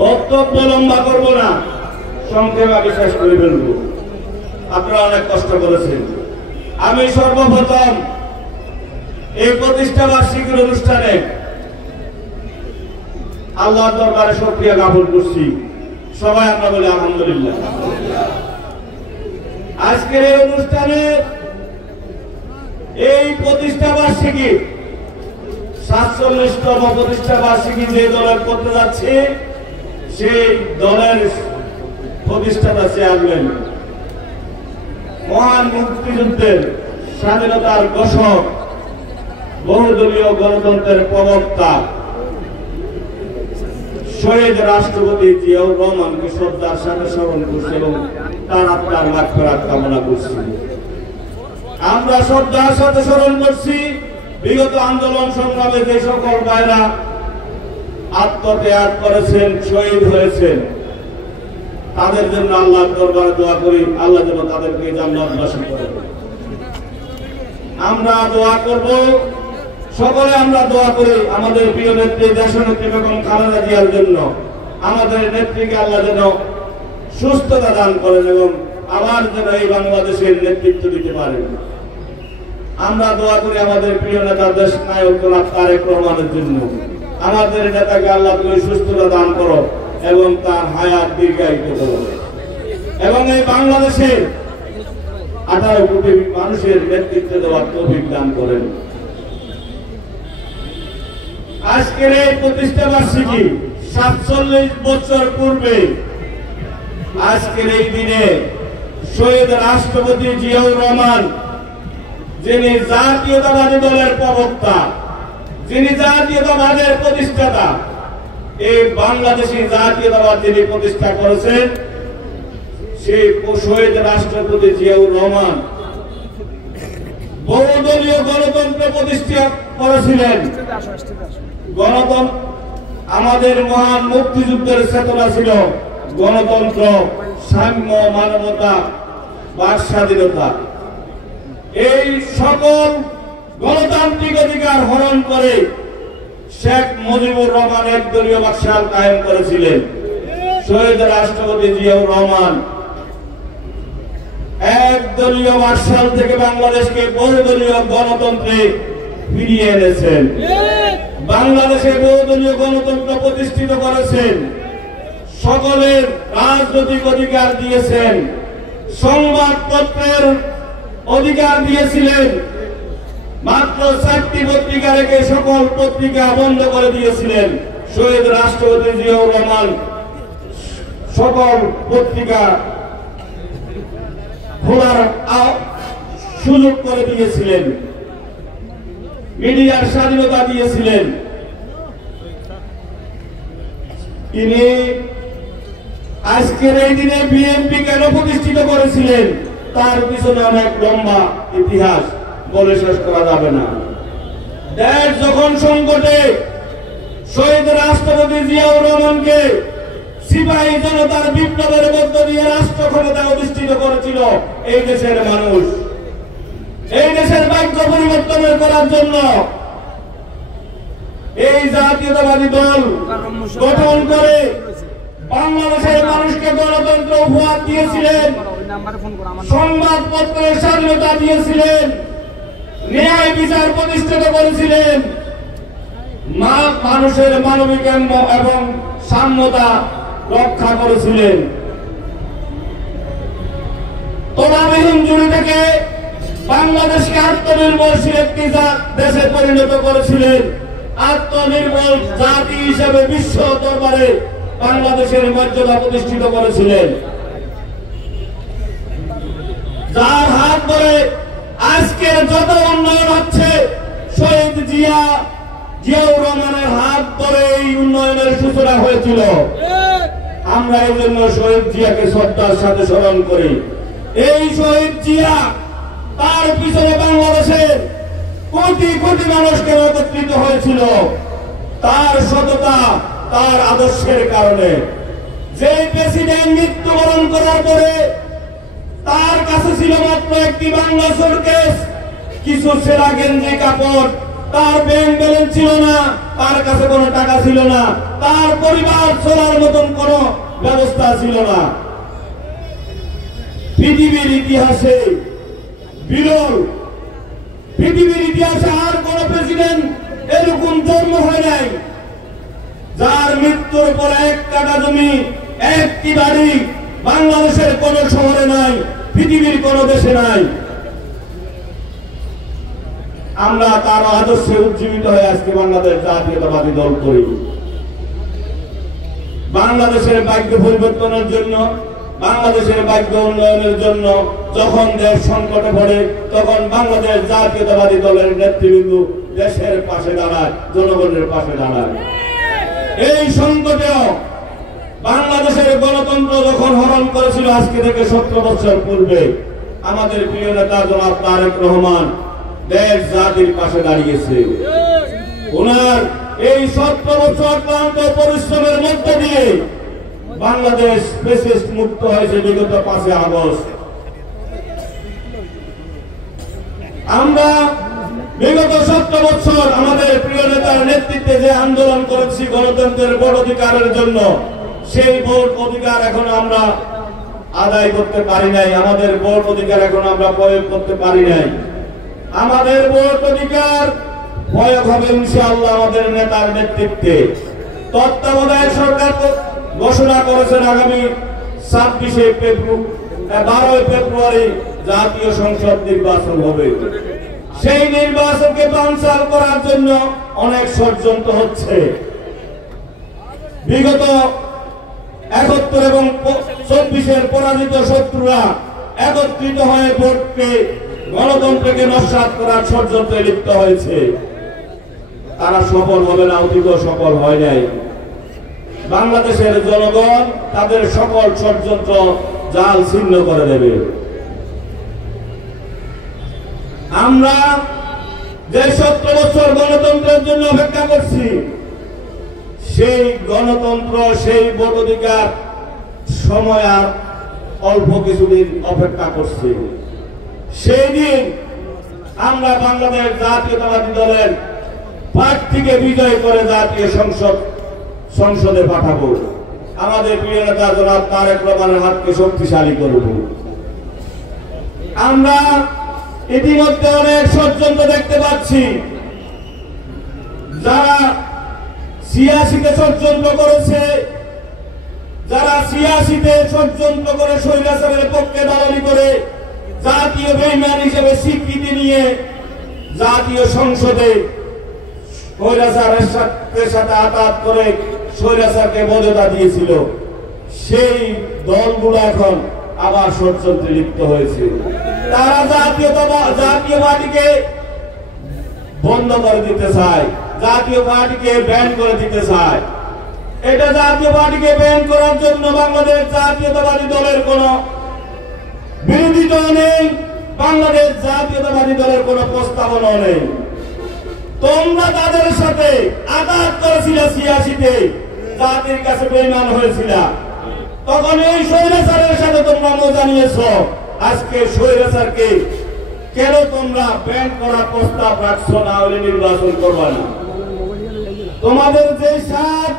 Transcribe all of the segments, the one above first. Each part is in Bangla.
বক্তব্য লম্বা করবো না, সংক্ষেপে আমি শেষ করে ফেলবো। আপনারা অনেক কষ্ট করেছেন। আমি সর্বপ্রথম এই প্রতিষ্ঠা বার্ষিকীর অনুষ্ঠানে আল্লাহর দরবারে শুকরিয়া জ্ঞাপন করছি। সবাই আমরা বলি আলহামদুলিল্লাহ। আজকের এই অনুষ্ঠানে এই প্রতিষ্ঠা বার্ষিকী 47তম প্রতিষ্ঠা বার্ষিকী যে দলের করতে যাচ্ছে সেই দলের প্রতিষ্ঠাতা চেয়ারম্যান, মহান মুক্তিযুদ্ধের স্বাধীনতার ঘোষক, বহুদলীয় গণতন্ত্রের প্রবক্তা শহীদ রাষ্ট্রপতি জিয়াউর রহমানকে শ্রদ্ধার সাথে স্মরণ করছি এবং তার আত্মার মাগফিরাত কামনা করছি। আমরা শ্রদ্ধার সাথে স্মরণ করছি বিগত আন্দোলন সংগ্রামে যে সকল ভাইরা আত্মত্যাগ করেছেন, শহীদ হয়েছেন, তাদের জন্য আল্লাহর দরবারে দোয়া করি, আল্লাহ যেন তাদেরকে জান্নাতবাসী করেন। আমরা দোয়া করব, সকলে আমরা দোয়া করি আমাদের প্রিয় নেত্রী দেশনেত্রী বেগম খালেদা জিয়ার জন্য। আমাদের নেত্রীকে আল্লাহ যেন সুস্থতা দান করেন এবং আবার যেন এই বাংলাদেশের নেতৃত্ব দিতে পারেন। আমরা দোয়া করি আমাদের প্রিয় নেতা দেশ নায়ক জনাব তারেক রহমানের জন্য। আমাদের নেতাকে আল্লাহ তুমি সুস্থতা দান করো এবং তার হায়াত দীর্ঘায়িত করো এবং এই বাংলাদেশের 18 কোটি মানুষের নেতৃত্ব দেওয়ার তৌফিক দান করেন। আজকের এই প্রতিষ্ঠা বার্ষিকী 47 বছর পূর্বে আজকের এই দিনে শহীদ রাষ্ট্রপতি জিয়াউর রহমান, যিনি জাতীয়তাবাদী দলের প্রবক্তা, যিনি জাতীয়তাবাদের প্রতিষ্ঠাতা, এই বাংলাদেশী জাতীয়তাবাদ যিনি প্রতিষ্ঠা করেছেন, সেই শহীদ রাষ্ট্রপতি জিয়াউর রহমান বহুদলীয় গণতন্ত্র প্রতিষ্ঠা করেছিলেন। গণতন্ত্র আমাদের মহান মুক্তিযুদ্ধের চেতনা ছিল গণতন্ত্র, সাম্য, মানবতা, বাক স্বাধীনতা। এই সকল গণতান্ত্রিক অধিকার হরণ করে শেখ মুজিবুর রহমান একদলীয় বাকশাল কায়েম করেছিলেন। শহীদ রাষ্ট্রপতি জিয়াউর রহমান একদলীয় বাকশাল থেকে বাংলাদেশকে বহুদলীয় গণতন্ত্রে ফিরিয়ে এনেছেন। বাংলাদেশে বহুদলীয় গণতন্ত্র প্রতিষ্ঠিত করেছেন, সকলের রাজনৈতিক অধিকার দিয়েছেন, সংবাদপত্রের অধিকার দিয়েছিলেন। মাত্র 4টি পত্রিকা রেখে সকল পত্রিকা বন্ধ করে দিয়েছিলেন। শহীদ রাষ্ট্রপতি জিয়াউর রহমান সকল পত্রিকা খোলার সুযোগ করে দিয়েছিলেন, মিডিয়ার স্বাধীনতা দিয়েছিলেন। তিনি আজকের এই দিনে বিএনপি কেন প্রতিষ্ঠিত করেছিলেন তার পিছনে অনেক লম্বা ইতিহাস, বলে শেষ করা যাবে না। দেশ যখন সংকটে শহীদ রাষ্ট্রপতি জিয়াউর রহমানকে সিপাহী জনতার বিপ্লবের মধ্য দিয়ে রাষ্ট্র ক্ষমতা অধিষ্ঠিত করেছিল এই দেশের মানুষ। এই দেশের ভাগ্য পরিবর্তন করার জন্য এই জাতীয়তাবাদী দল গঠন করে বাংলাদেশের মানুষকে গণতন্ত্র উপহার দিয়েছিলেন, সংবাদপত্রের স্বাধীনতা দিয়েছিলেন, ন্যায় বিচার প্রতিষ্ঠিত করেছিলেন, মানুষের মানবিক এবং সাম্যতা রক্ষা করেছিলেন। তলাবিহীন জুড়ি থেকে বাংলাদেশকে আত্মনির্ভরশীল একটি দেশে পরিণত করেছিলেন। আত্মনির্ভর জাতি হিসেবে বিশ্ব দরবারে বাংলাদেশের মর্যাদা প্রতিষ্ঠিত করেছিলেন। যার হাত ধরে আজকের যত উন্নয়ন হচ্ছে শহীদ জিয়াউর রহমানের হাত ধরে এই উন্নয়নের সূচনা হয়েছিল। আমরা এই জন্য শহীদ জিয়াকে শ্রদ্ধার সাথে স্মরণ করি। এই শহীদ জিয়া, তার পিছনে বাংলাদেশের কোটি কোটি মানুষকে একত্রিত হয়েছিল তার সততা, তার আদর্শের কারণে। যে প্রেসিডেন্ট মৃত্যুবরণ করার পরে তার কাছে ছিল মাত্র একটি বাংলা সুটকেস, কিছু সেরা গেঞ্জি কাপড়, তার ব্যাংক ব্যালেন্স ছিল না, তার কাছে কোনো টাকা ছিল না, তার পরিবার চলার মতন কোনো ব্যবস্থা ছিল না। পৃথিবীর ইতিহাসে বিরল, পৃথিবীর ইতিহাসে আর কোন প্রেসিডেন্ট এরকম জন্ম হয় নাই যার মৃত্যুর পর এক কাঠা জমি, একটি বাড়ি বাংলাদেশের কোন শহরে নাই, পৃথিবীর কোন দেশে নাই। আমরা তার আদর্শে উজ্জীবিত হয়ে আজকে বাংলাদেশ জাতীয়তাবাদী দল করি। বাংলাদেশের ভাগ্য পরিবর্তনের জন্য, বাংলাদেশের ভাগ্য উন্নয়নের জন্য যখন দেশ সংকটে পড়ে তখন বাংলাদেশ জাতীয়তাবাদী দলের নেতৃবৃন্দ দেশের পাশে দাঁড়ায়, জনগণের পাশে দাঁড়ায়। এই সংকটেও বাংলাদেশের গণতন্ত্র যখন হরণ করেছিল আজকে থেকে 17 বছর পূর্বে, আমাদের প্রিয় নেতা জনাব তারেক রহমান দেশ জাতির পাশে দাঁড়িয়েছে। ওনার এই 17 বছর ক্লান্ত পরিশ্রমের মধ্য দিয়ে বাংলাদেশ ফ্যাসিস্ট মুক্ত হয়েছে বিগত 5 আগস্ট। আমরা বিগত 17 বছর আমাদের প্রিয় নেতার নেতৃত্বে যে আন্দোলন করেছি গণতন্ত্রের ভোট অধিকারের জন্য, সেই ভোট অধিকার এখন আমরা আদায় করতে পারি নাই। আমাদের ভোট অধিকার এখন আমরা প্রয়োগ করতে পারি নাই। আমাদের ভোট অধিকার প্রয়োগ হবে ইনশাআল্লাহ আমাদের নেতার নেতৃত্বে। তত্ত্বাবধায়ক সরকার ঘোষণা করেছেন আগামী 12 ফেব্রুয়ারি জাতীয় সংসদ নির্বাচন হবে। সেই নির্বাচনকে বানচাল করার জন্য অনেক ষড়যন্ত্র হচ্ছে। বিগত 71 এবং 24-এর পরাজিত শত্রুরা একত্রিত হয়ে ভোটকে, গণতন্ত্রকে নস্যাৎ করার ষড়যন্ত্রে লিপ্ত হয়েছে। তারা সফল হবে না, অতীত সফল হয় নাই। বাংলাদেশের জনগণ তাদের সকল ষড়যন্ত্র জাল ছিন্ন করে দেবে। আমরা যে 17 বছর গণতন্ত্রের জন্য অপেক্ষা করছি, সেই গণতন্ত্র, সেই ভোট অধিকার সময় আর অল্প কিছুদিন অপেক্ষা করছি। সেই দিন আমরা বাংলাদেশ জাতীয়তাবাদী দলের প্রার্থীকে বিজয় করে জাতীয় সংসদে পাঠাবো। আমাদের প্রিয় নেতা জনাব তারেক রহমানের হাতকে শক্তিশালী করব। আমরা ইতিমধ্যে অনেক ষড়যন্ত্র দেখতে পাচ্ছি। যারা 86-তে ষড়যন্ত্র করেছে, যারা 86-তে ষড়যন্ত্র করে স্বৈরাচারের পক্ষে দালালি করে জাতীয় বেঈমান হিসেবে স্বীকৃতি নিয়ে জাতীয় সংসদে স্বৈরাচারের সাথে আঘাত করে স্বৈরাচারকে বৈধতা দিয়েছিল, সেই দলগুলো এখন আবার ষড়যন্ত্রে লিপ্ত হয়েছে। তারা জাতীয় পার্টিকে বন্ধ করে দিতে চায়, জাতীয় পার্টিকে ব্যান করে দিতে চায়। এটা জাতীয় পার্টিকে ব্যান করার জন্য বাংলাদেশ জাতীয়তাবাদী দলের কোন বিরোধিতা নেই, বাংলাদেশ জাতীয়তাবাদী দলের কোন প্রস্তাবনা নেই। তোমরা তাদের সাথে আঘাত করেছিল 86-তে, জাতির কাছে বেঈমান হয়েছিল, তখন এই স্বৈরাচারের সাথে তোমরা মজা নিয়েছ। আজকে স্বৈরাচারকে কেন তোমরা ব্যান করার প্রস্তাব রাখছো? না হলে নির্বাচন করবা না। তোমাদের যে সাত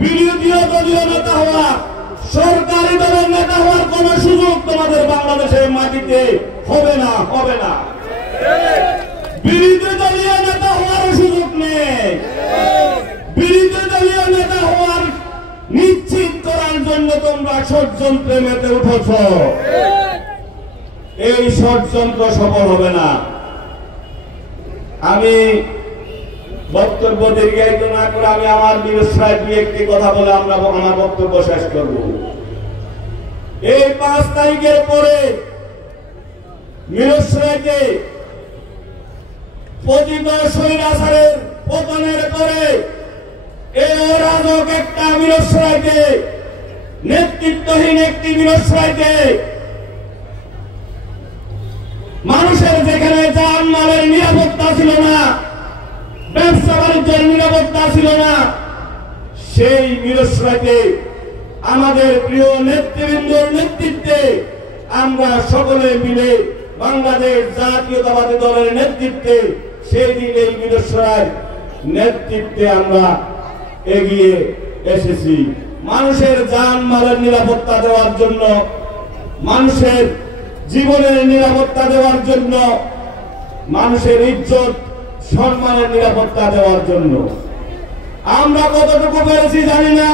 বিরোধী দলীয় নেতা হওয়া, সরকারি দলের নেতা হওয়ার কোন সুযোগ তোমাদের বাংলাদেশের মাটিতে হবে না, হবে না। বিরোধী দলীয় নেতা হওয়ার সুযোগ নেই। বিরোধী দলীয় নেতা হওয়ার নিশ্চিত করার জন্য তোমরা ষড়যন্ত্রে মেতে উঠেছ। এই ষড়যন্ত্র সফল হবে না। আমি বক্তব্য দীর্ঘায়িত না করে আমি আমার বিরোধী দিয়ে একটি কথা বলে আমরা আমার বক্তব্য শেষ করব। এই 5 তারিখের পরে মিরসরাইতে পতিত স্বৈরাচারের পতনের পরে এই অরাজক একটা মিরসরাইতে, নেতৃত্বহীন একটি মিরসরাইতে মানুষের যেখানে জানমালের নিরাপত্তা ছিল না, ব্যবসা বাণিজ্যের নিরাপত্তা ছিল না, সেই মিরসরাইতে আমাদের প্রিয় নেতৃবৃন্দর নেতৃত্বে আমরা সকলে মিলে বাংলাদেশ জাতীয়তাবাদী দলের নেতৃত্বে সেই দিন এই মিরসরাই নেতৃত্বে আমরা এগিয়ে এসেছি। মানুষের জানমালের নিরাপত্তা দেওয়ার জন্য, মানুষের জীবনের নিরাপত্তা দেওয়ার জন্য, মানুষের ইজ্জত সম্মানের নিরাপত্তা দেওয়ার জন্য। আমরা কতটুকু পেরেছি জানি না।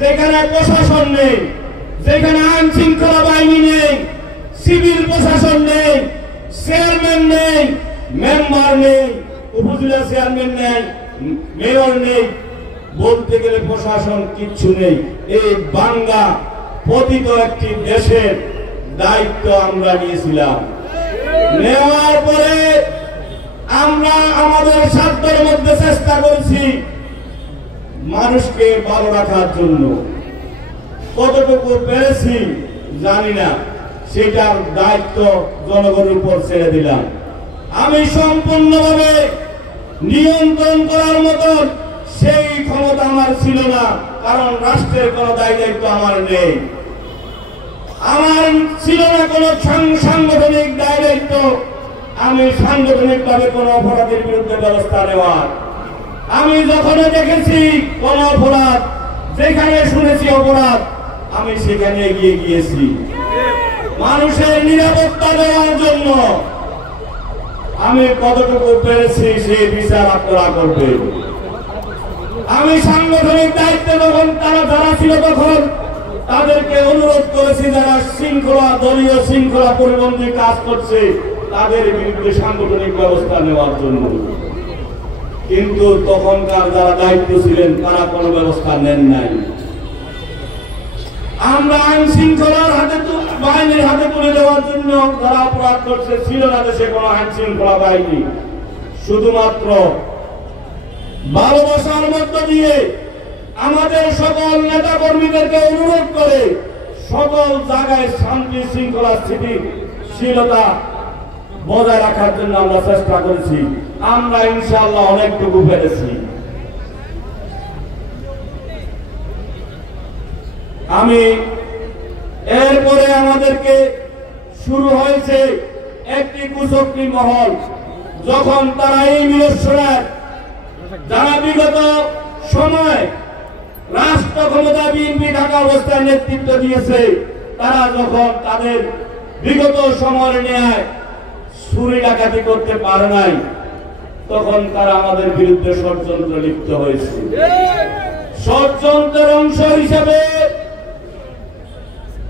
যেখানে প্রশাসন নেই, যেখানে আইন শৃঙ্খলা বাহিনী নেই, সিভিল প্রশাসন নেই, চেয়ারম্যান নেই, মেম্বার নেই, উপজেলা চেয়ারম্যান নেই, মেয়র নেই, বলতে গেলে প্রশাসন কিচ্ছু নেই। এই বাংলা পতিত একটি দেশের দায়িত্ব আমরা নিয়েছিলাম। নেওয়ার পরে আমরা আমাদের সাধ্যের মধ্যে চেষ্টা করেছি মানুষকে ভালো রাখার জন্য। কতটুকু পেরেছি জানি না, সেটার দায়িত্ব জনগণের উপর ছেড়ে দিলাম। আমি সম্পূর্ণভাবে নিয়ন্ত্রণ করার মতন সেই ক্ষমতা আমার ছিল না, কারণ রাষ্ট্রের কোন দায়িত্ব আমার নেই। আমার ছিল না কোন সাংগঠনিক দায়িত্ব, আমি সাংগঠনিকভাবে কোন অপরাধের বিরুদ্ধে ব্যবস্থা নেওয়ার। আমি যখন দেখেছি কোন অপরাধ, যেখানে শুনেছি অপরাধ, আমি সেখানে এগিয়ে গিয়েছি মানুষের নিরাপত্তা দেওয়ার জন্য। আমি কতটুকু পেরেছি সেই বিচার আপনারা করবেন। আমি সাংগঠনিক দায়িত্বে যখন তারা যারা ছিল তখন তাদেরকে অনুরোধ করেছি যারা শৃঙ্খলা, দলীয় শৃঙ্খলা পরিবন্ধী কাজ করছে তাদের বিরুদ্ধে সাংগঠনিক ব্যবস্থা নেওয়ার জন্য। কিন্তু তখনকার যারা দায়িত্ব ছিলেন তারা কোনো ব্যবস্থা নেন নাই। আমরা আইন শৃঙ্খলার বাহিনীর হাতে তুলে দেওয়ার জন্য যারা অপরাধ করছে, ছিল না দেশে কোনো আইন শৃঙ্খলা বাহিনী। শুধুমাত্র ভালোবাসার মধ্য দিয়ে আমাদের সকল নেতা কর্মীদেরকে অনুরোধ করে সকল জায়গায় শান্তি শৃঙ্খলা স্থিতিশীলতা বজায় রাখার জন্য আমরা চেষ্টা করেছি। আমরা ইনশাআল্লাহ অনেকটুকু পেরেছি। আমি এরপরে আমাদেরকে শুরু হয়েছে একটি কুচক্রী মহল। যখন তারা এই মিলস্বরার যারা বিগত সময় রাষ্ট্র ক্ষমতা বিএনপি ঢাকা অবস্থায় নেতৃত্ব দিয়েছে, তারা যখন তাদের বিগত সময়ের ন্যায় চুরি ডাকাতি করতে পারে নাই, তখন তারা আমাদের বিরুদ্ধে ষড়যন্ত্র লিপ্ত হয়েছে। ষড়যন্ত্রের অংশ হিসেবে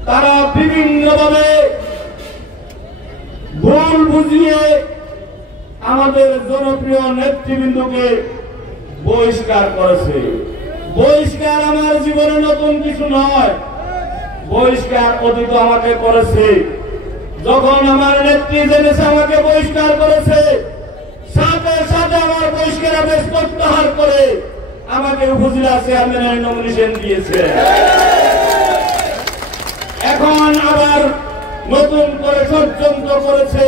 তারা বিভিন্নভাবে ভুল বুঝিয়ে আমাদের জনপ্রিয় নেতৃবৃন্দকে বহিষ্কার করেছে। বহিষ্কার আমার জীবনে নতুন কিছু নয়, বহিষ্কার অতীত আমাকে করেছে। যখন আমার নেত্রী জেনেছে আমাকে বহিষ্কার করেছে, সাথে সাথে আমার বহিষ্কারাদেশ প্রত্যাহার করে আমাকে উপজেলা চেয়ারম্যানের নমিনেশন দিয়েছে। এখন আবার নতুন করে ষড়যন্ত্র করেছে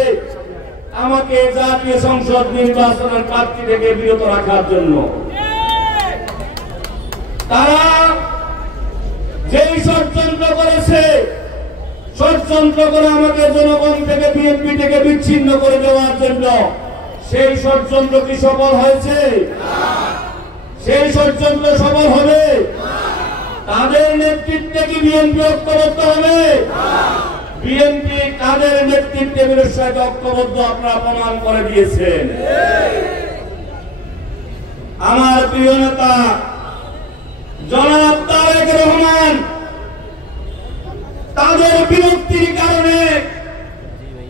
আমাকে জাতীয় সংসদ নির্বাচনের প্রার্থী থেকে বিরত রাখার জন্য। তারা যেই ষড়যন্ত্র করেছে, ষড়যন্ত্র করে আমাকে জনগণ থেকে বিএনপি থেকে বিচ্ছিন্ন করে দেওয়ার জন্য, সেই ষড়যন্ত্র কি সফল হয়েছে? সেই ষড়যন্ত্র সফল হবে? তাদের নেতৃত্বে কি বিএনপি ঐক্যবদ্ধ হবে? বিএনপি কাদের নেতৃত্বে বিরোধী ঐক্যবদ্ধ আপনারা প্রমাণ করে দিয়েছেন। আমার প্রিয় নেতা জনাব তারেক রহমান তাদের বিরক্তির কারণে,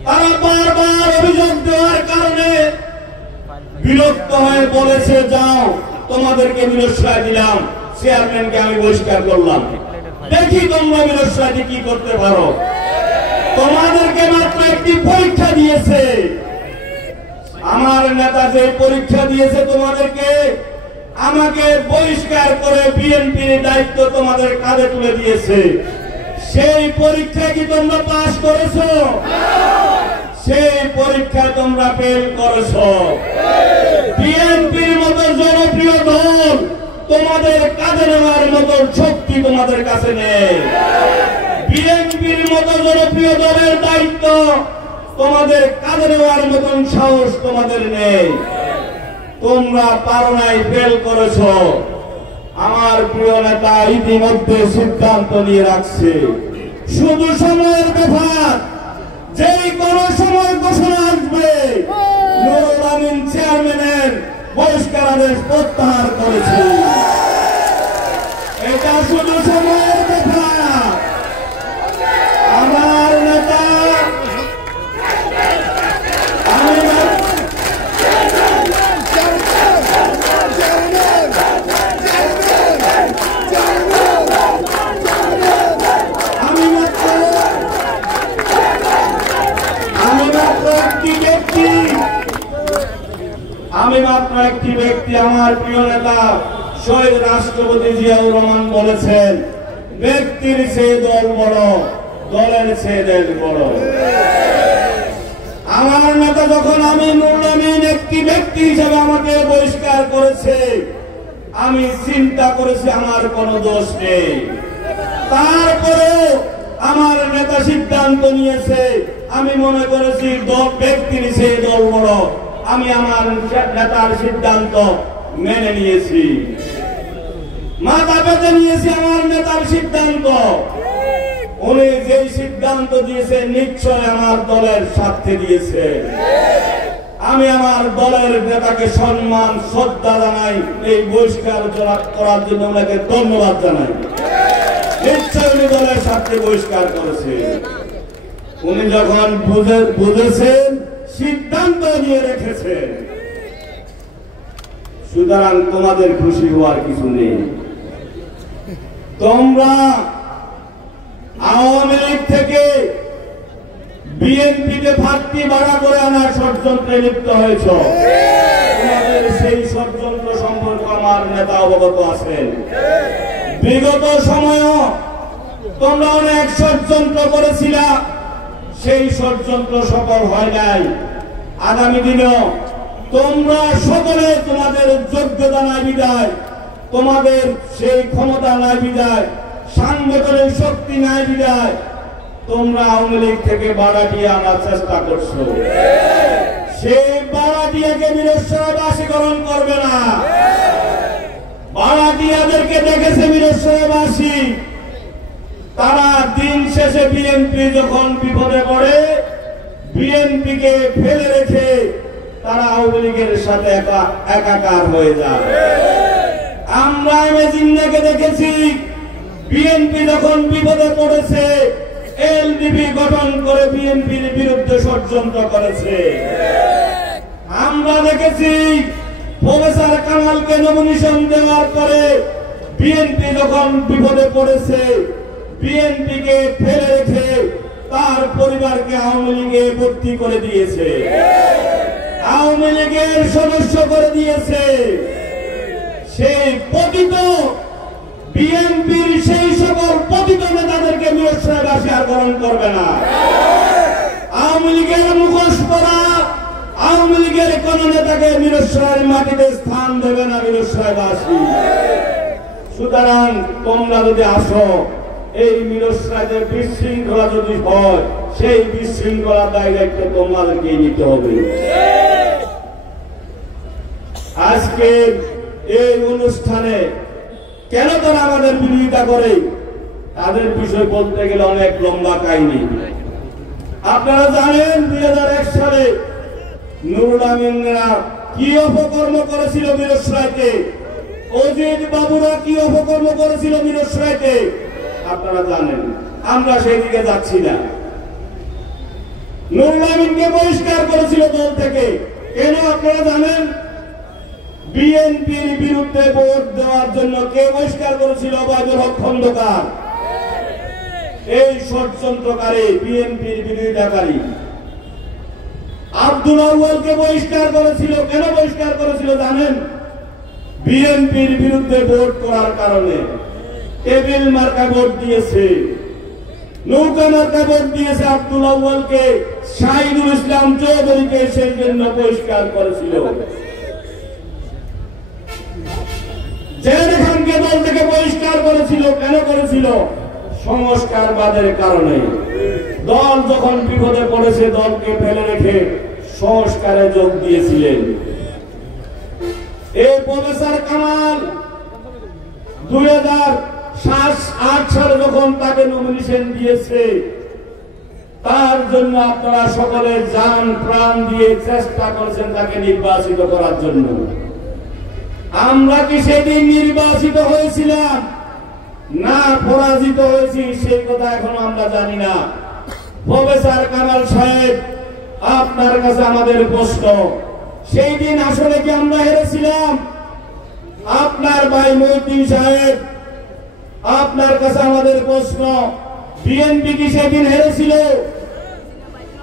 তারা বারবার অভিযোগ দেওয়ার কারণে বিরক্ত হয়ে বলেছে, যাও তোমাদেরকে বিরোধী দিলাম, চেয়ারম্যানকে আমি বহিষ্কার করলাম, দেখি তোমরা বিরোধী কি করতে পারো। তোমাদেরকে মাত্র একটি পরীক্ষা দিয়েছে। আমার নেতা যে পরীক্ষা দিয়েছে তোমাদেরকে, আমাকে বহিষ্কার করে বিএনপির দায়িত্ব তোমাদের কাঁধে তুলে দিয়েছে। সেই পরীক্ষা কি তোমরা পাস করেছো? সেই পরীক্ষায় তোমরা ফেল করেছো। বিএনপির মতো জনপ্রিয় দল তোমাদের কাঁধে নেওয়ার মতো শক্তি তোমাদের কাছে নেই। বিএনপির মতো জনপ্রিয় দলের দায়িত্ব তোমাদের কাঁধে নেওয়ার মতন সাহস তোমাদের নেই। তোমরা পারো নাই, ফেল করেছ। আমার প্রিয় নেতা ইতিমধ্যে সিদ্ধান্ত নিয়ে রাখছে, শুধু সময়ের ব্যাপার, যেই কোন সময় ঘোষণা আসবে নুরুল আমিন চেয়ারম্যানের বহিষ্কারাদেশ প্রত্যাহার করেছে। এটা শুধু সময়ের ব্যাপার। আমার নেতা আমি মাত্র একটি ব্যক্তি। আমার প্রিয় নেতা শহীদ রাষ্ট্রপতি জিয়াউর রহমান বলেছেন, ব্যক্তির চেয়ে দল বড়, দলের চেয়ে দেশ বড়। আমার নেতা যখন আমি নুরুল আমিন একটি ব্যক্তি হিসেবে আমাকে বহিষ্কার করেছে, আমি চিন্তা করেছি আমার কোনো দোষ নেই। তারপরেও আমার নেতা সিদ্ধান্ত নিয়েছে, আমি মনে করেছি দল ব্যক্তির চেয়ে দল বড়, আমি আমার নেতার সিদ্ধান্ত মেনে নিয়েছি, মাথা পেতে নিয়েছি আমার নেতার সিদ্ধান্ত। উনি যে সিদ্ধান্ত দিয়েছে নিশ্চয় আমার দলের স্বার্থে দিয়েছে। আমি আমার দলের নেতাকে সম্মান শ্রদ্ধা জানাই, এই বহিষ্কার করার জন্য ওনাকে ধন্যবাদ জানাই। নিশ্চয় উনি দলের স্বার্থে বহিষ্কার করেছে। উনি যখন বুঝেছেন, সিদ্ধান্ত নিয়ে রেখেছেন, সুতরাং তোমাদের খুশি হওয়ার কিছু নেই। তোমরা আওয়ামী লীগ থেকে বিএনপিতে প্রার্থী ভাড়া করে আনার ষড়যন্ত্রে লিপ্ত হয়েছ। তোমাদের সেই ষড়যন্ত্র সম্পর্কে আমার নেতা অবগত আছেন। বিগত সময়ও তোমরা অনেক ষড়যন্ত্র করেছিল, সেই ষড়যন্ত্র সফল হয় নাই। আগামী দিনেও তোমরা সকলে তোমাদের যোগ্যতা নাই বিদায়, তোমাদের সেই ক্ষমতা নাই বিদায়, সাংগঠনিক শক্তি নাই বিদায়, তোমরা আওয়ামী লীগ থেকে বাড়াটিয়া আনার চেষ্টা করছো। সেই বাড়াটিয়াকে বীরশ্রয়বাসী গ্রহণ করবে না। বাড়াটিয়াদেরকে দেখেছে বীরশ্রয়বাসী, তারা দিন শেষে বিএনপি যখন বিপদে পড়ে, বিএনপিকে ফেলে রেখে তারা আওয়ামী লীগের সাথে একাকার হয়ে যায়। আমরা জিন্নাকে দেখেছি, বিএনপি যখন বিপদে পড়েছে এলডিপি গঠন করে বিএনপির বিরুদ্ধে ষড়যন্ত্র করেছে। আমরা দেখেছি প্রফেসর কামালকে নমিনেশন দেওয়ার পরে বিএনপি যখন বিপদে পড়েছে, বিএনপিকে ফেলে রেখে তার পরিবারকে আওয়ামী লীগে ভর্তি করে দিয়েছে, আওয়ামী লীগের সদস্য করে দিয়েছে। সেই পতিত বিএনপির সেই সকল পতিত নেতাদেরকে বীরশ্রয়বাসী আর গ্রহণ করবে না। আওয়ামী লীগের মুখোশ পরা আওয়ামী লীগের কোন নেতাকে বীরশ্রয়ের মাটিতে স্থান দেবে না বীরশ্রয়বাসী। সুতরাং তোমরা যদি আসো, এই বীরশ্রয়ের বিশৃঙ্খলা যদি হয়, সেই বিশৃঙ্খলার দায়িত্ব তোমাদেরকে নিতে হবে। আজকে এই অনুষ্ঠানে কেন তারা আমাদের বিরোধিতা করে, তাদের বিষয় বলতে গেলে অনেক লম্বা কাহিনী। আপনারা জানেন 2001 সালে নুরুল আমিনরা কি অপকর্ম করেছিল বীরশ্রয়তে, অজিত বাবুরা কি অপকর্ম করেছিল বীরশ্রয়তে, আপনারা জানেন। আমরা সেই দিকে যাচ্ছি না। নুরুল আমিনকে বহিষ্কার করেছিল দল থেকে, কেন আপনারা জানেন? বিএনপির বিরুদ্ধে ভোট দেওয়ার জন্য কে বহিষ্কার করেছিল? ওবায়দুল হক খন্দকার, এই ষড়যন্ত্রকারী বিএনপির বিরোধিতাকারী। আব্দুল আউয়ালকে বহিষ্কার করেছিল, কেন বহিষ্কার করেছিল জানেন? বিএনপির বিরুদ্ধে ভোট করার কারণে। টেবিল মার্কা ভোট দিয়েছে, নৌকা মার্কা ভোট দিয়েছে আব্দুল আউয়ালকে, শাহিদুল ইসলাম চৌধুরীকে সেই জন্য বহিষ্কার করেছিল। জেনারেল খানকে দল থেকে বহিষ্কার করেছিল, কেন করেছিল? সংস্কারবাদের কারণে। দল যখন বিপদে পড়েছে, দলকে ফেলে রেখে সংস্কারে যোগ দিয়েছিলেন। এই প্রফেসর কামাল 2008 সালে যখন তাকে নমিনেশন দিয়েছে, তার জন্য আপনারা সকলে জান প্রাণ দিয়ে চেষ্টা করেছেন তাকে নির্বাচিত করার জন্য। আমরা কি সেদিন নির্বাচিত হয়েছিলাম না পরাজিত হয়েছি সেই কথা এখনো আমরা জানি না। প্রফেসর কামাল সাহেব, আপনার কাছে আমাদের প্রশ্ন, সেই দিন আসলে কি আমরা হেরেছিলাম? আপনার ভাই মহিউদ্দিন সাহেব, আপনার কাছে আমাদের প্রশ্ন, বিএনপি কি সেদিন হেরেছিল?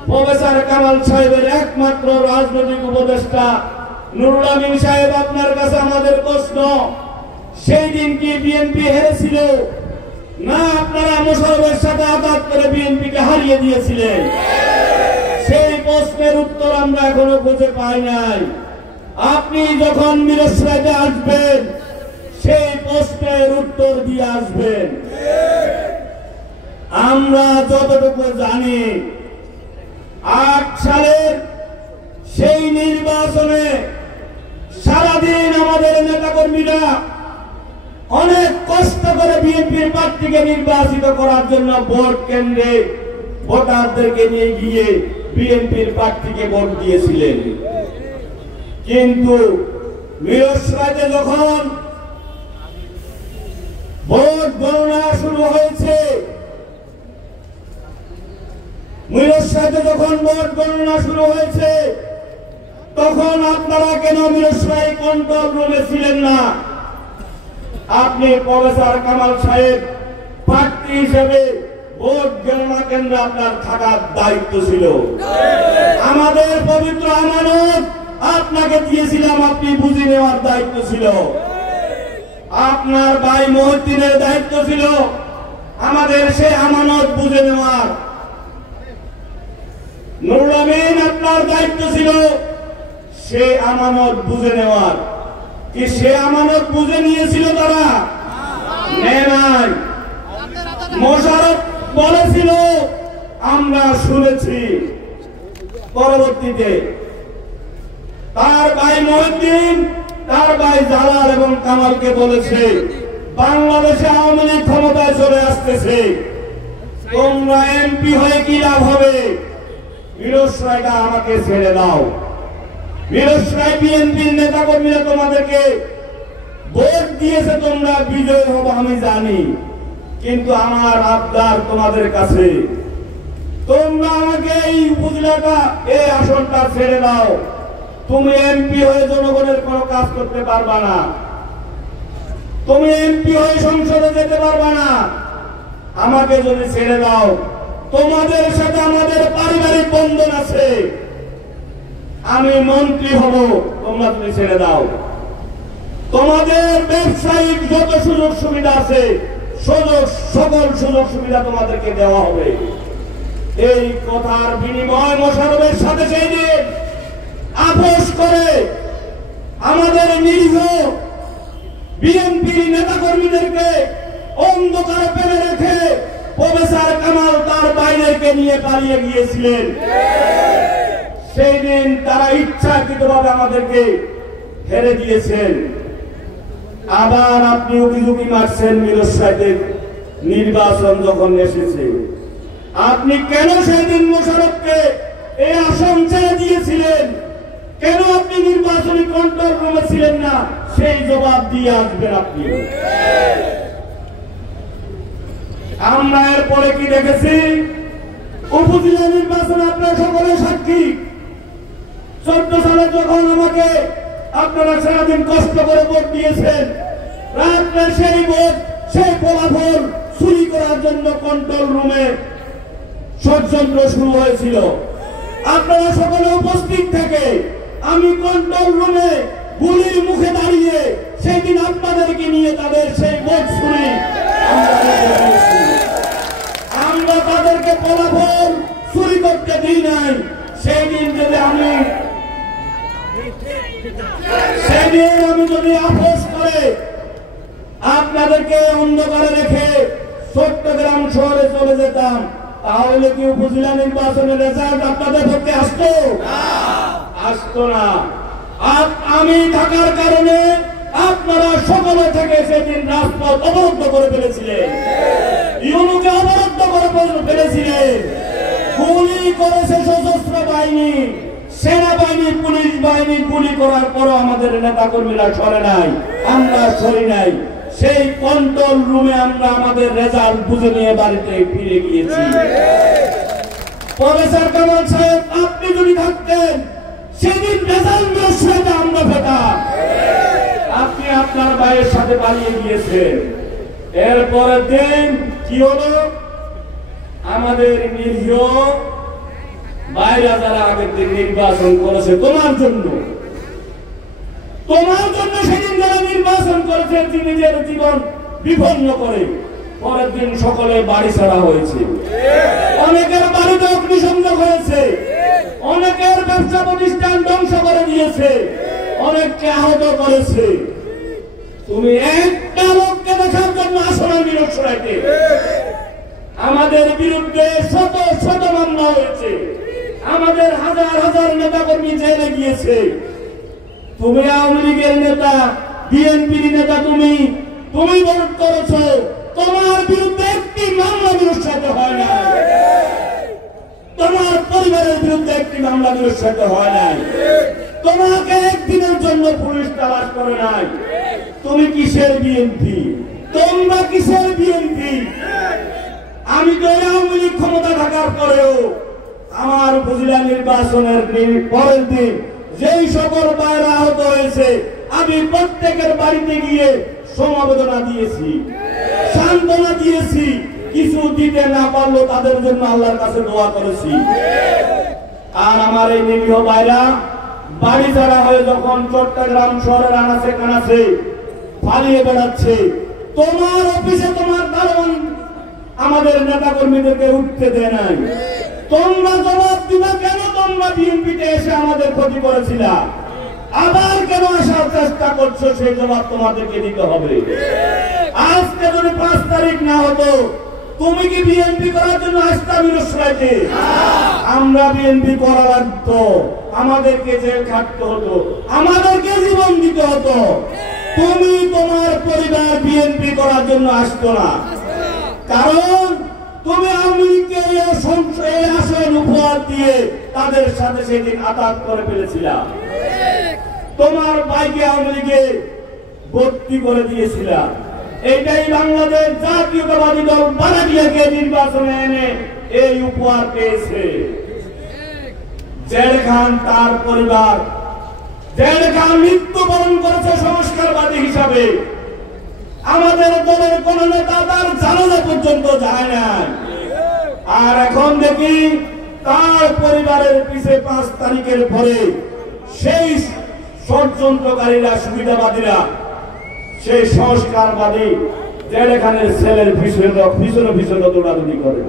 প্রফেসর কামাল সাহেবের একমাত্র রাজনৈতিক উপদেষ্টা নুরুল আমিন সাহেব, আপনার কাছে আমাদের প্রশ্ন, সেই দিন কি বিএনপি হেরেছিল না আপনারা মোশাররফের সাথে আঘাত করে বিএনপিকে হারিয়ে দিয়েছিলেন? সেই প্রশ্নের উত্তর আমরা এখনো খুঁজে পাই নাই। আপনি যখন মিরসরাইতে আসবেন সেই প্রশ্নের উত্তর দিয়ে আসবেন। আমরা যতটুকু জানি 8 সালের সেই নির্বাচনে সারাদিন আমাদের নেতাকর্মীরা অনেক কষ্ট করে বিএনপির প্রার্থীকে নির্বাচিত করার জন্য ভোট কেন্দ্রে ভোটারদেরকে নিয়ে গিয়ে বিএনপির প্রার্থীকে ভোট দিয়েছিলেন। কিন্তু মিরসরাইতে যখন ভোট গণনা শুরু হয়েছে, মিরসরাইতে যখন ভোট গণনা শুরু হয়েছে, তখন আপনারা কেন মিরসরাই কন্ট্রোল রুমে ছিলেন না? আপনি প্রফেসর কামাল সাহেব প্রার্থী হিসেবে ভোট গণনা কেন্দ্রে আপনার থাকার দায়িত্ব ছিল। আমাদের পবিত্র আমানত আপনাকে দিয়েছিলাম, আপনি বুঝে নেওয়ার দায়িত্ব ছিল। আপনার ভাই মহিউদ্দিনের দায়িত্ব ছিল আমাদের সে আমানত বুঝে নেওয়ার। নুরুল আমিন, আপনার দায়িত্ব ছিল সে আমানত বুঝে নেওয়ার। কি সে আমানত বুঝে নিয়েছিল? তারা নেয় নাই। মোশাররফ বলেছিল, আমরা শুনেছি। পরবর্তীতে তার ভাই মহিউদ্দিন, তার ভাই জালাল এবং কামালকে বলেছে, বাংলাদেশে আওয়ামী লীগ ক্ষমতায় চলে আসতেছে, তোমরা এমপি হয়ে কি লাভ হবে? মিরসরাইটা আমাকে ছেড়ে দাও। মিরসরাই বিএনপির নেতা কর্মীরা তোমাদেরকে ভোট দিয়েছে, তোমরা বিজয় হবে আমি জানি, কিন্তু আমার আবদার তোমাদের কাছে, তোমরা আমাকে এই উপজেলাটা, এই আসনটা ছেড়ে দাও। তুমি এমপি হয়ে জনগণের কোনো কাজ করতে পারবা না, তুমি এমপি হয়ে সংসদে যেতে পারবা না। আমাকে যদি ছেড়ে দাও, তোমাদের সাথে আমাদের পারিবারিক বন্ধন আছে, আমি মন্ত্রী হব, তোমরা তুমি ছেড়ে দাও। তোমাদের ব্যবসায়িক যত সুযোগ সুবিধা আছে সকল সুযোগ সুবিধা তোমাদেরকে দেওয়া হবে। এই কথার বিনিময় মোশাররফের সাথে সেই দিন আপোষ করে আমাদের নিরীহ বিএনপির নেতা কর্মীদেরকে অন্ধকারে ফেলে রেখে প্রফেসর কামাল তার বাইরেকে নিয়ে পালিয়ে গিয়েছিলেন। সেই দিন তারা ইচ্ছাকৃতভাবে আমাদেরকে হেরে দিয়েছেন। আবার আপনি উকিঝুঁকি মারছেন মিরসরাইতে নির্বাচন যখন এসেছে। আপনি কেন সেদিন মোশাররফকে এই আসন ছেড়ে দিয়েছিলেন? কেন আপনি নির্বাচনী কন্ট্রোল রুমে ছিলেন না? সেই জবাব দিয়ে আসবেন আপনি। আমরা এরপরে কি দেখেছি? উপজেলা নির্বাচনে আপনারা সকলে সাক্ষী। 14 সালে যখন আমাকে আপনারা সারাদিন কষ্ট করে ভোট দিয়েছেন, রাত্রে সেই ভোট, সেই ফলাফল চুরি করার জন্য কন্ট্রোল রুমে ষড়যন্ত্র শুরু হয়েছিল। আপনারা সকলে উপস্থিত থেকে আমি কন্ট্রোল রুমে গুলির মুখে দাঁড়িয়ে সেদিন আপনাদেরকে নিয়ে তাদের সেই ভোট চুরি আমরা তাদেরকে ফলাফল চুরি করতে দিই নাই। সেই দিন যদি আমি যদি আপোষ করে আপনাদেরকে অন্ধকারে রেখে চট্টগ্রাম শহরে চলে যেতাম, তাহলে কি উপজেলা নির্বাচনের রেজাল্ট আপনাদের পক্ষে আসতো? আসতো না। আমি থাকার কারণে আপনারা সকলে থেকে সেদিন রাজপথ অবরুদ্ধ করে ফেলেছিলেন, ইউনুকে অবরুদ্ধ করে ফেলেছিলেন। গুলি করেছে সশস্ত্র বাহিনী, সেনাবাহিনী, পুলিশ বাহিনী। গুলি করার পরও আমাদের নেতা কর্মীরা সরে নাই, আমরা সরি নাই। সেই কন্ট্রোল রুমে আমরা আমাদের রেজাল্ট বুঝে নিয়ে বাড়িতে ফিরে গিয়েছি। প্রফেসর কামাল সাহেব, আপনি যদি থাকতেন সেদিন রেজাল্টের সাথে আমরা পেতাম। আপনি আপনার ভাইয়ের সাথে পালিয়ে গিয়েছেন। এরপরের দিন কি হলো? আমাদের নিরীহ ভাইরা যারা আগের দিন নির্বাচন করেছে তোমার জন্য সেদিন যারা নির্বাচন করেছে, নিজের জীবন বিপন্ন করে পরের দিন সকলে বাড়ি ছাড়া হয়েছে। অনেকের বাড়িতে অগ্নিসংযোগ হয়েছে, অনেকের ব্যবসা প্রতিষ্ঠান ধ্বংস করে দিয়েছে, অনেককে আহত করেছে। তুমি একটা লোককে দেখার জন্য আসো না মিরসরাইতে। আমাদের বিরুদ্ধে শত শত মামলা হয়েছে, আমাদের হাজার হাজার নেতা কর্মী জেলে গিয়েছে। তুমি আওয়ামী লীগের নেতা, বিএনপির নেতা, তুমি ভোট করেছো, তোমার বিরুদ্ধে একটি মামলা মিরসরাইতে হয় না, তোমার পরিবারের বিরুদ্ধে একটি মামলা মিরসরাইতে হয় নাই, তোমাকে একদিনের জন্য পুলিশ তালাশ করে নাই। তুমি কিসের বিএনপি? তোমরা কিসের বিএনপি? আমি তো আওয়ামী লীগ ক্ষমতা থাকার পরেও আমার উপজেলা নির্বাচনের পরের দিন যেই সকল ভাইরা আহত হয়েছে, আমি প্রত্যেকের বাড়িতে গিয়ে সমবেদনা দিয়েছি, সান্ত্বনা দিয়েছি। কিছু দিতে না পারলো তাদের জন্য আল্লাহর কাছে দোয়া করেছি। আর আমার এই নিরীহ ভাইরা বাড়ি ছাড়া হয়ে যখন চট্টগ্রাম শহরের আনাচে কানাচে পালিয়ে বেড়াচ্ছে, তোমার অফিসে তোমার দারোয়ান আমাদের নেতা কর্মীদেরকে উঠতে দেয় নাই। তোমরা জবাব দিবা কেন? তোমরা বিএনপিতে এসে আমাদের ক্ষতি করেছিল, আবার কেন আসার চেষ্টা করছো? সেই জবাব তোমাদেরকে দিতে হবে। আজকে যদি 5 তারিখ না হতো, তুমি কি বিএনপি করার জন্য আসতা মিরসরাইতে? আমরা বিএনপি করা লাগতো, আমাদেরকে জেল খাটতে হতো, আমাদেরকে জীবন দিতে হতো। তুমি তোমার পরিবার বিএনপি করার জন্য আসতো না, কারণ তুমি আওয়ামী লীগকে এই আসন উপহার দিয়ে তাদের সাথে সেদিন আঘাত করে ফেলেছিল। তোমার ভাইকে আওয়ামী লীগে ভর্তি করে দিয়েছিল। এইটাই বাংলাদেশ জাতীয়তাবাদী দল বারাডিয়াকে নির্বাচনে এনে এই উপহার পেয়েছে। জেল খান তার পরিবার, জেল খান মৃত্যুবরণ করেছে সংস্কারবাদী হিসাবে। আমাদের দলের কোন নেতা তার জানাজা পর্যন্ত যায় না। আর এখন দেখি তার পরিবারের পিছে 5 তারিখের পরে সেই ষড়যন্ত্রকারীরা, সুবিধাবাদীরা, সেই সংস্কারবাদী জেলেখানের ছেলের পিছনে দৌড়াদৌড়ি করে।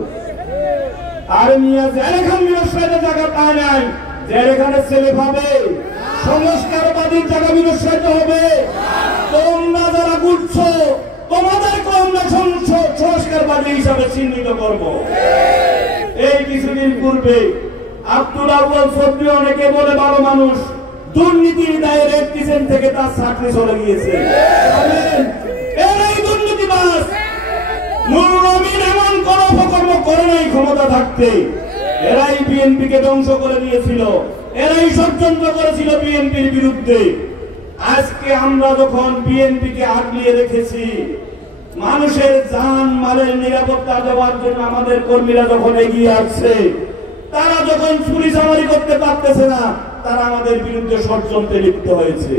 আর মিয়া জেলেখান মিরসরাইতে জায়গা পায় নাই, জেলেখানের ছেলে ভাবে সংস্কারবাদীর জায়গা মিরসরাইতে হবে। তোমরা যারা ঘুরছো, তোমাদেরকে আমরা সংস্কারবাদী হিসাবে চিহ্নিত করব। এই কিছুদিন পূর্বে আব্দুল আউয়াল চৌধুরী, অনেকে বলে ভালো মানুষ, দুর্নীতির দায়ে রেড কিচেন থেকে তার চাকরি চলে গিয়েছে। এরাই দুর্নীতিবাজ। নুরুল আমিন এমন কোন অপকর্ম করে নাই ক্ষমতা থাকতে। এরাই বিএনপিকে ধ্বংস করে দিয়েছিল, এরাই ষড়যন্ত্র করেছিল বিএনপির বিরুদ্ধে। আজকে আমরা যখন বিএনপিকে আগলিয়ে রেখেছি, মানুষের জান মালের নিরাপত্তা দেওয়ার জন্য আমাদের কর্মীরা যখন এগিয়ে আসছে, তারা যখন চুরি চামারি করতে পারতেছে না, তারা আমাদের বিরুদ্ধে ষড়যন্ত্রে লিপ্ত হয়েছে।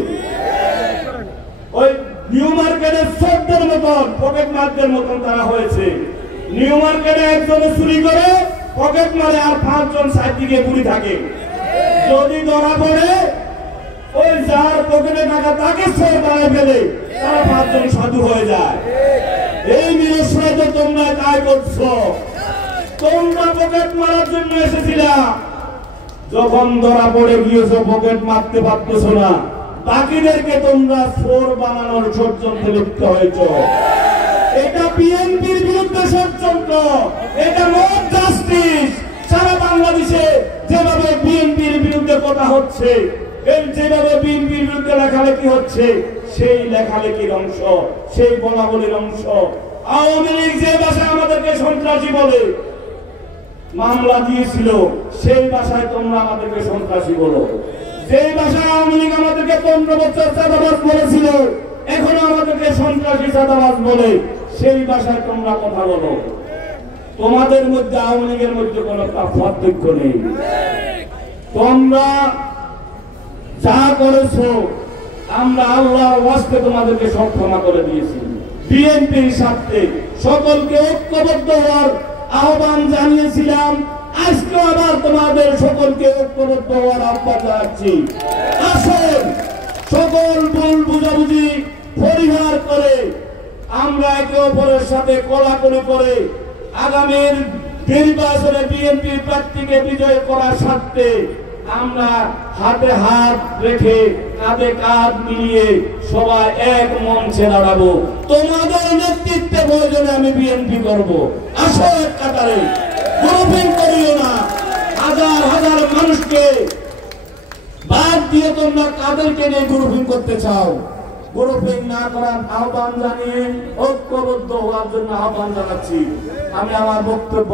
ওই নিউ মার্কেটের চোরদের মতন, পকেট মারদের মতন তারা হয়েছে। নিউ মার্কেটে একজনে চুরি করে পকেট মারে, আর 5 জন সাইড দিকে ঘুরে থাকে। যদি ধরা পড়ে, ওই যার পকেটে টাকা তাকে চোর বানায় ফেলে, তারা 5 জন সাধু হয়ে যায়। এই মিরসরাইতে তোমরা কাজ করছো, তোমরা পকেট মারার জন্য এসেছিলা। যখন ধরা পড়ে গিয়েছো, পকেট মারতে পারতেছো না, বাকিদেরকে তোমরা চোর বানানোর ষড়যন্ত্রে লিপ্ত হয়েছ। এটা বিএনপির বিরুদ্ধে ষড়যন্ত্র, এটা নট জাস্টিস। সারা বাংলাদেশে যেভাবে বিএনপির বিরুদ্ধে কথা হচ্ছে, এই যেভাবে বিএনপির বিরুদ্ধে লেখালেখি হচ্ছে সেই লেখালেখির অংশ, সেই বলাবলির অংশ। আওয়ামী লীগ যে ভাষায় আমাদেরকে সন্ত্রাসী বলে মামলা দিয়েছিল, সেই ভাষায় তোমরা আমাদেরকে সন্ত্রাসী বলো। যে ভাষায় আওয়ামী লীগ আমাদেরকে 15 বছর চাঁদাবাজ বলেছিল, এখন আমাদেরকে সন্ত্রাসী চাঁদাবাজ বলে, সেই ভাষায় তোমরা কথা বলো। তোমাদের মধ্যে আওয়ামী লীগের মধ্যে কোনো পার্থক্য নেই। তোমরা যা করেছো আমরা আল্লাহর ওয়াস্তে তোমাদেরকে সব ক্ষমা করে দিয়েছি। বিএনপির সাথে সকলকে ঐক্যবদ্ধ হওয়ার আহ্বান জানিয়েছিলাম, আজকে আবার তোমাদের সকলকে ঐক্যবদ্ধ হওয়ার আহ্বান জানাচ্ছি। আসুন সকল ভুল বুঝাবুঝি পরিহার করে আমরা একে অপরের সাথে কোলাকুলি করে আগামীর নির্বাচনে বিএনপির প্রার্থীকে বিজয় করার স্বার্থে আমরা হাতে হাত রেখে কাঁধে কাঁধ মিলিয়ে সবাই এক মঞ্চে দাঁড়াবো। তোমাদের নেতৃত্বে প্রয়োজনে আমি বিএনপি করব। আসো এক কাতারে, গ্রুপিং করিও না। হাজার হাজার মানুষকে বাদ দিয়ে তোমরা কাদেরকে নিয়ে গ্রুপিং করতে চাও? গ্রুপিং না করার আহ্বান জানিয়ে ঐক্যবদ্ধ হওয়ার জন্য আহ্বান জানাচ্ছি। আমি আমার বক্তব্য